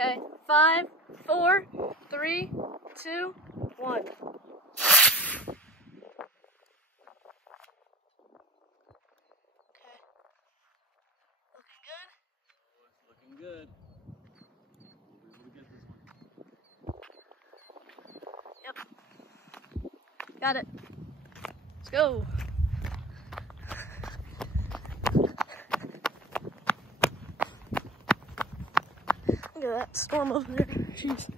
Okay, 5, 4, 3, 2, 1. Okay. Looking good? Oh, it's looking good. We'll be able to get this one. Yep. Got it. Let's go. Look at that storm over there. Jeez.